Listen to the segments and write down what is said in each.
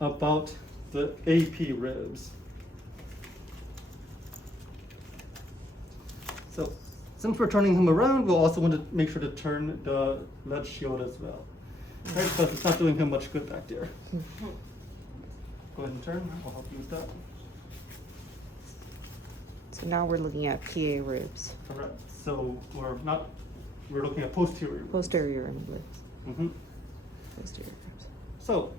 about the AP ribs. So since we're turning him around, we'll also want to make sure to turn the lead shield as well. Right, because it's not doing him much good back there. Go ahead and turn, I'll help you with that. So now we're looking at PA ribs, Correct. So we're looking at posterior ribs. posterior ribs, Mhm. posterior ribs. So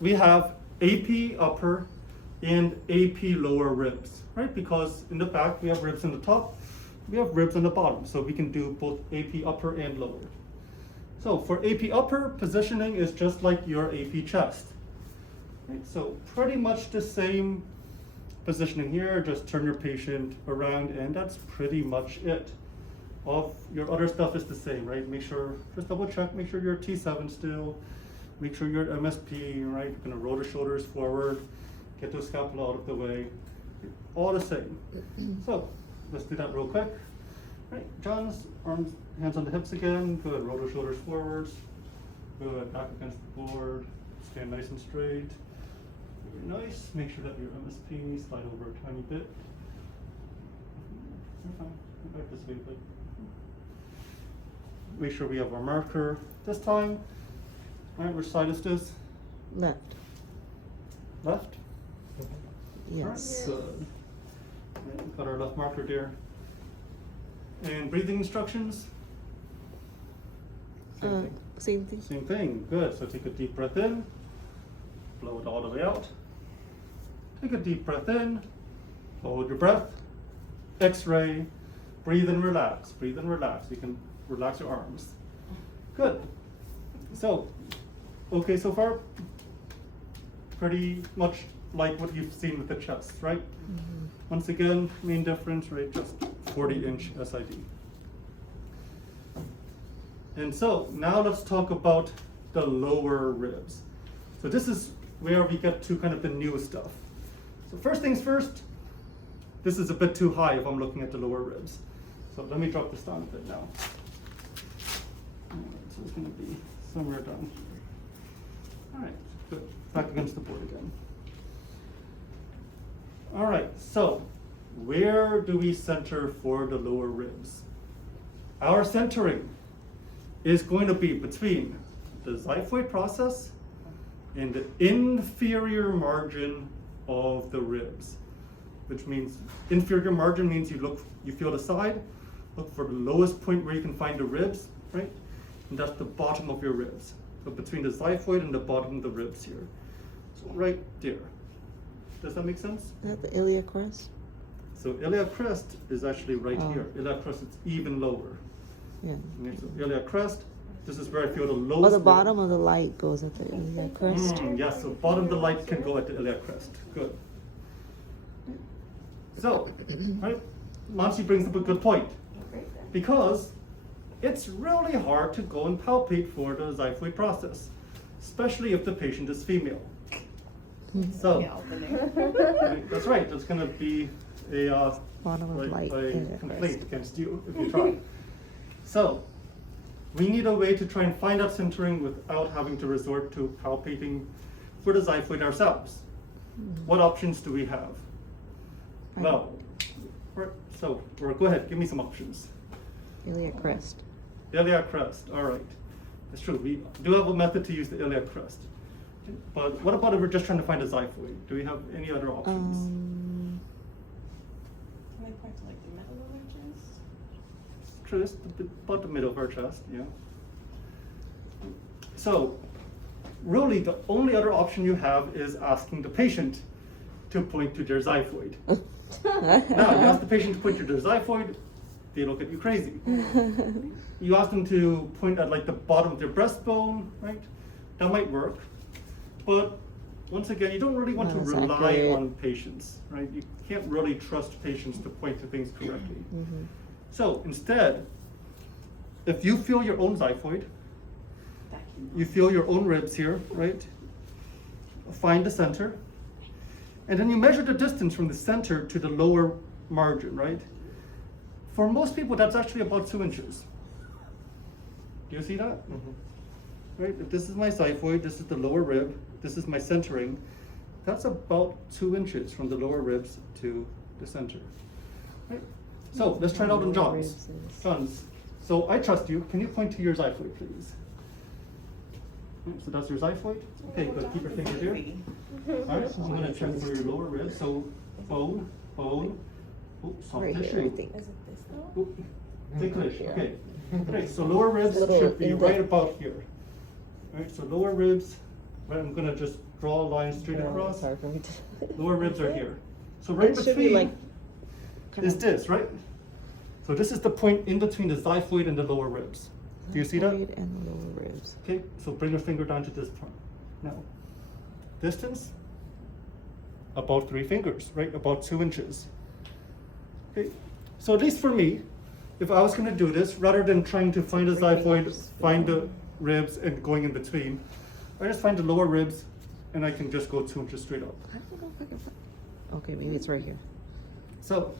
we have AP upper and AP lower ribs, right? Because in the back we have ribs in the top, we have ribs on the bottom, so we can do both AP upper and lower. So for AP upper, positioning is just like your AP chest. Right? So pretty much the same positioning here, just turn your patient around and that's pretty much it. All of your other stuff is the same, right? Make sure, just double check, make sure you're T7 still, make sure you're at MSP, right? You're gonna roll the shoulders forward, get the scapula out of the way, all the same. So let's do that real quick. Right, John's arms, hands on the hips again, good, roll the shoulders forwards, good, back against the board, stand nice and straight. Very nice, make sure that your MSP slide over a tiny bit. You're fine, go back this way, but make sure we have our marker this time. All right, which side is this? Left, Left? yes. All right, good. All right, we've got our left marker there. And breathing instructions? Same thing. Same thing. Same thing, good. So take a deep breath in, blow it all the way out. Take a deep breath in, hold your breath, X-ray, breathe and relax, breathe and relax. You can relax your arms. Good. So, okay so far? Pretty much like what you've seen with the chest, right? Mm-hmm. Once again, main difference, right? Just 40-inch SID. And so now let's talk about the lower ribs. So this is where we get to kind of the new stuff. So first things first, this is a bit too high if I'm looking at the lower ribs. So let me drop this down a bit now. All right, so it's gonna be somewhere down here. All right, good. Back against the board again. All right, so where do we center for the lower ribs? Our centering is going to be between the xiphoid process and the inferior margin of the ribs, which means inferior margin means you feel the side, look for the lowest point where you can find the ribs, right? And that's the bottom of your ribs. So between the xiphoid and the bottom of the ribs here. So right there. Does that make sense? Is that the iliac crest? So iliac crest is actually right Oh. here. Iliac crest is even lower. Yeah. Okay, so iliac crest, this is where I feel the lowest. Oh, the rib. bottom of the light goes at the iliac crest. Yes, so bottom of the light can go at the iliac crest. Good. So, right, Nancy brings up a good point. Because it's really hard to go and palpate for the xiphoid process, especially if the patient is female. So, right, that's right, that's going to be a Bottom of light, iliac complaint crest. against you if you try. So, we need a way to try and find that centering without having to resort to palpating for the xiphoid ourselves. What options do we have? Well, go ahead, give me some options. Iliac crest. Iliac crest, all right. That's true, we do have a method to use the iliac crest. But what about if we're just trying to find a xiphoid? Do we have any other options? Can I point to like the middle of our chest? True, it's about the middle of our chest, yeah. So, really the only other option you have is asking the patient to point to their xiphoid. Now, you ask the patient to point to their xiphoid, they look at you crazy. You ask them to point at like the bottom of their breastbone, right? That might work. But once again, you don't really want to Not as rely accurate. on patients, right? You can't really trust patients to point to things correctly. Mm-hmm. So instead, if you feel your own xiphoid, you feel your own ribs here, right? Find the center. And then you measure the distance from the center to the lower margin, right? For most people, that's actually about 2 inches. Do you see that? Right? If this is my xiphoid, this is the lower rib, this is my centering, that's about 2 inches from the lower ribs to the center. Right? So let's try it out on Lower John's. ribs is- John's. So I trust you. Can you point to your xiphoid, please? Right, so that's your xiphoid. Okay, good. Keep your finger here. All right, so I'm going to check for your lower ribs. So bone, bone, soft Right here, I tissue. think. Is it this though? Oop, ticklish. Yeah. Okay. Okay, so lower ribs Little should be indent. right about here. All right, so lower ribs, right, I'm going to just draw a line straight Yeah, across. it's hard for me to. Lower ribs are here. So right It should be between like kind is of this, right? So this is the point in between the xiphoid and the lower ribs. Do you see that? xiphoid and the lower ribs. Okay, so bring your finger down to this point. Now, distance, about 3 fingers, right? About 2 inches. Okay, so at least for me, if I was gonna do this, rather than trying to find the 3 xiphoid, fingers. find the ribs and going in between, I just find the lower ribs and I can just go 2 inches straight up. I don't know if I can find. Okay, maybe it's right here. So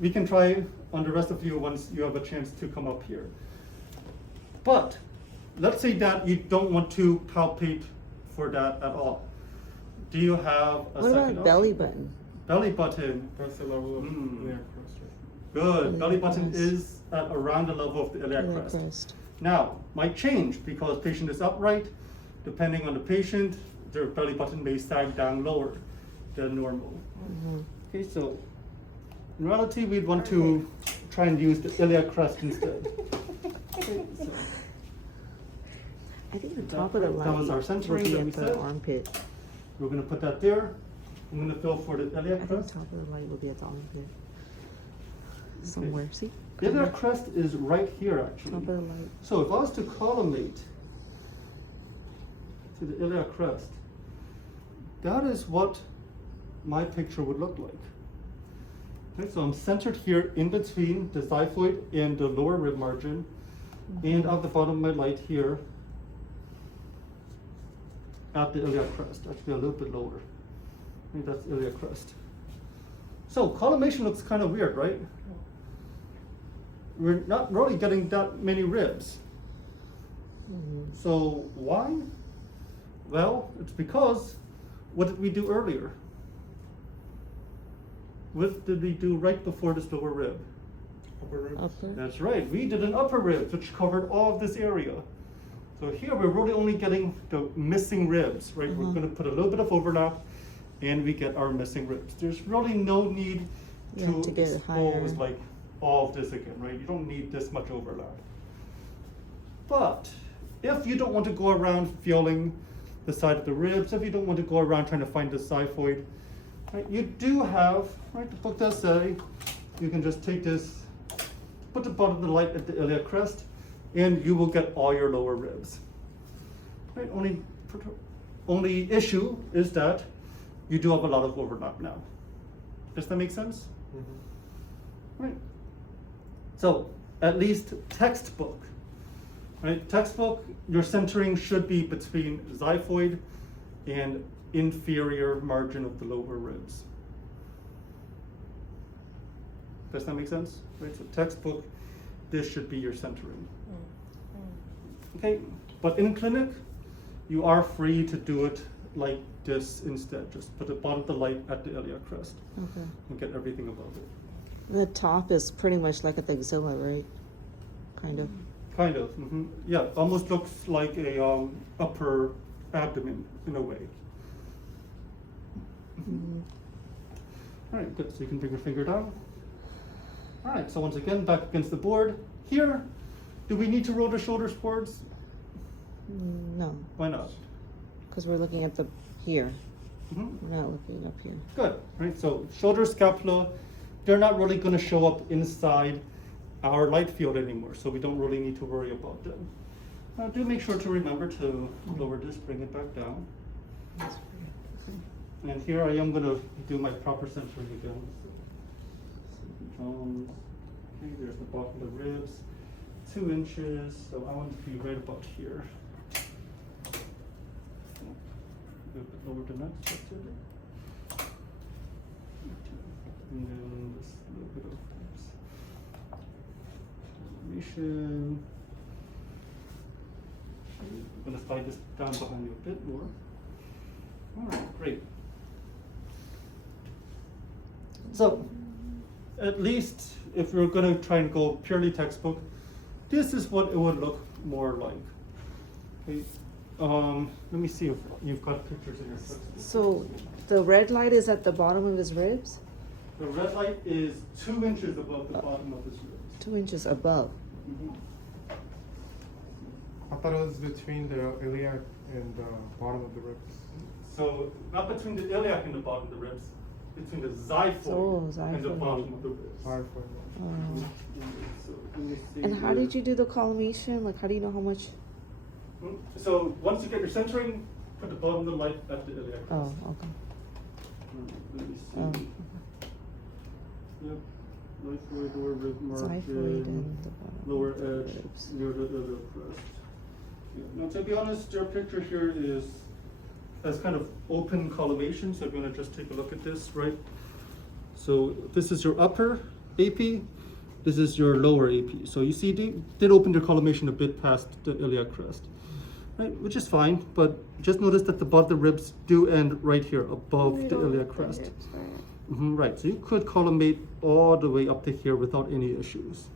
we can try on the rest of you once you have a chance to come up here. But let's say that you don't want to palpate for that at all. Do you have a What second about belly option? button? Belly button. That's the level of Mm. iliac crest. Good. Iliac Belly button crest. is at around the level of the iliac Iliac crest. crest. Now, might change because patient is upright. Depending on the patient, their belly button may sag down lower than normal. Mhm. Okay, so in reality, we'd want to try and use the iliac crest instead. Okay, so I think the That- top of the that light was our would centering be that at we the said. armpit. we're gonna put that there. I'm gonna fill for the I iliac think crest. top of the light will be at the armpit. Somewhere. See? The iliac crest is right here, actually. Top of the light. So if I was to collimate to the iliac crest, that is what my picture would look like. Okay, so I'm centered here in between the xiphoid and the lower rib margin, and at the bottom of my light here at the iliac crest, actually a little bit lower. I think that's iliac crest. So collimation looks kind of weird, right? We're not really getting that many ribs. Mhm. So why? Well, it's because, what did we do earlier? What did we do right before this lower rib? Upper ribs. Upper. That's right, we did an upper rib, which covered all of this area. So here we're really only getting the missing ribs, right? We're Uh-huh. gonna put a little bit of overlap and we get our missing ribs. There's really no need Yeah, to to get expose higher. like all of this again, right? You don't need this much overlap. But if you don't want to go around feeling the side of the ribs, if you don't want to go around trying to find the xiphoid, right, you do have, right, the book does say, you can just take this, put the bottom of the light at the iliac crest, and you will get all your lower ribs. Right, only issue is that you do have a lot of overlap now. Does that make sense? Mhm. Right. So at least textbook, right? Textbook, your centering should be between xiphoid and inferior margin of the lower ribs. Does that make sense? Right. So textbook, this should be your centering. Okay. But in clinic, you are free to do it like this instead. Just put the bottom of the light at the iliac crest Okay. and get everything above it. The top is pretty much like at the axilla, right? Kind of. Kind of, yeah, almost looks like a upper abdomen in a way. Mhm. All right, good. So you can bring your finger down. All right. So once again, back against the board. Here, do we need to roll the shoulders forwards? No, Why not? because we're looking at the here. Mhm. We're not looking up here. Good. Right. So shoulder, scapula, they're not really going to show up inside our light field anymore, so we don't really need to worry about them. Now, do make sure to remember to lower this, bring it back down. That's weird. And here I am going to do my proper centering again. Okay, there's the bottom of the ribs, 2 inches, so I want to be right about here. A little bit lower than that, that's it. And then this little bit of elevation. I'm going to slide this down behind you a bit more. Great. So, at least if you're gonna try and go purely textbook, this is what it would look more like. Okay. Let me see if you've got pictures in your textbook. So the red light is at the bottom of his ribs? The red light is 2 inches above the bottom of his ribs. 2 inches above. Mhm. I thought it was between the iliac and the bottom of the ribs. So, not between the iliac and the bottom of the ribs, between the xiphoid Oh, and the xiphoid. bottom of the ribs. Sorry for Oh. So, let me see And how here. did you do the collimation? Like, how do you know how much? So, once you get your centering, put the bottom of the light at the iliac. Oh, crest. okay. Let me see. Oh, Yep. Xiphoid, lower rib xiphoid margin, and the bottom lower of the edge, ribs. near the iliac crest. Yeah. Now, to be honest, your picture here has kind of open collimation, so if you want to just take a look at this, right? So this is your upper AP, this is your lower AP. So you see, they did open their collimation a bit past the iliac crest, right? Which is fine, but just notice that the bottom of the ribs do end right here above the iliac crest. Right, so you could collimate all the way up to here without any issues.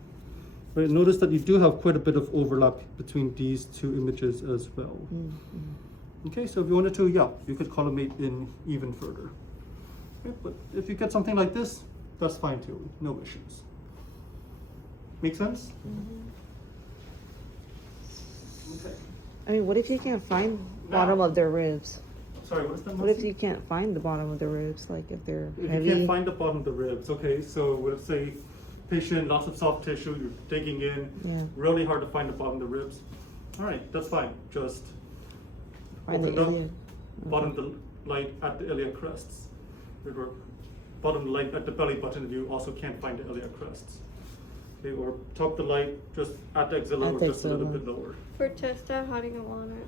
Right, notice that you do have quite a bit of overlap between these two images as well. Mm-hmm. Okay, so if you wanted to, yeah, you could collimate in even further. Okay, but if you get something like this, that's fine too, no issues. Make sense? Okay. I mean, what if you can't find bottom Now- of their ribs? Sorry, what is that? What if Melissa? you can't find the bottom of the ribs? Like if they're If heavy? you can't find the bottom of the ribs, okay, so let's say patient, lots of soft tissue, you're digging in, Yeah. really hard to find the bottom of the ribs. All right, that's fine, just Find the open up, iliac. bottom of the light at the iliac crests. Or bottom of the light at the belly button if you also can't find the iliac crests. Okay, or top of the light just at the axilla At or the just a little axilla. bit lower. For test out, how do you want it?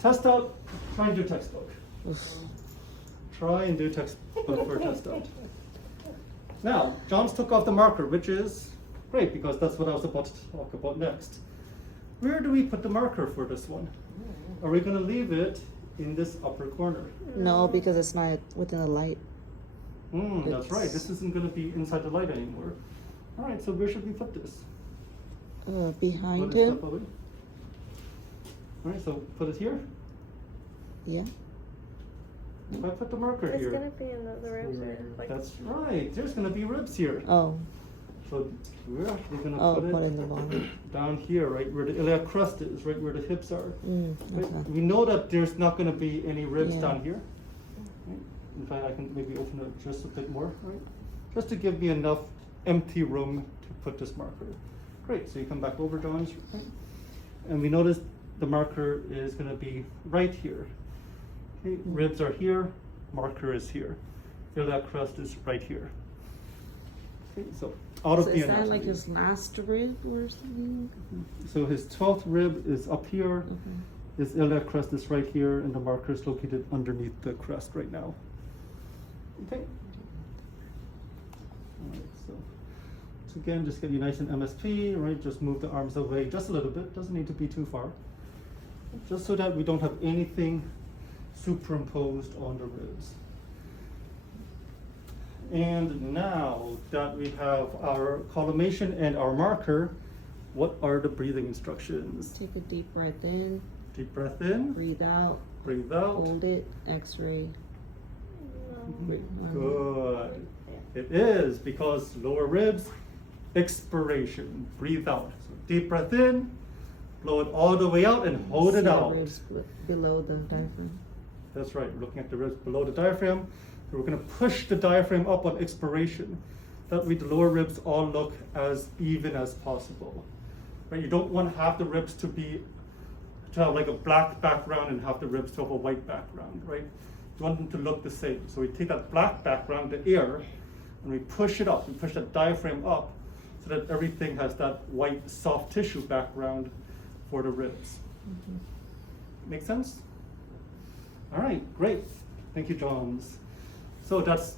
Test out, try and do textbook. Oof. Try and do textbook for test out. Now, John's took off the marker, which is great because that's what I was about to talk about next. Where do we put the marker for this one? Are we going to leave it in this upper corner? No, because it's not within the light. That's right. This isn't going to be inside the light anymore. All right, so where should we put this? Behind Put it him. step away. All right, so put it here. Yeah. If I put the marker It's here, gonna be in the ribs or like. that's right. There's going to be ribs here. Oh. So we're actually going to Oh, put put it in the bottom. down here, right where the iliac crest is, right where the hips are. Right? Okay. We know that there's not going to be any ribs Yeah. down here. Right? In fact, I can maybe open it just a bit more, right? Just to give me enough empty room to put this marker. Great, so you come back over, John, right? And we notice the marker is going to be right here. Okay? Ribs are here, marker is here. Iliac crest is right here. Okay, so out of So the is that anatomy. like his last rib or something? So his 12th rib is up here, Okay. his iliac crest is right here, and the marker is located underneath the crest right now. Okay. Alright, so again, just get you nice and MSP, right? Just move the arms away just a little bit, doesn't need to be too far. Just so that we don't have anything superimposed on the ribs. And now that we have our collimation and our marker, what are the breathing instructions? Take a deep breath in, Deep breath in, breathe out, breathe out. hold it, X-ray. Good. It is because lower ribs, expiration. Breathe out. So deep breath in, blow it all the way out and hold See it the out. ribs below the diaphragm. That's right. We're looking at the ribs below the diaphragm. We're going to push the diaphragm up on expiration. That way the lower ribs all look as even as possible. Right? You don't want half the ribs to have like a black background and half the ribs to have a white background, right? You want them to look the same. So we take that black background, the air, and we push it up. We push that diaphragm up so that everything has that white soft tissue background for the ribs. Make sense? All right, great. Thank you, Johns. So that's